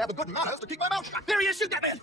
have the good manners to keep my mouth shut. There he is! Shoot that man!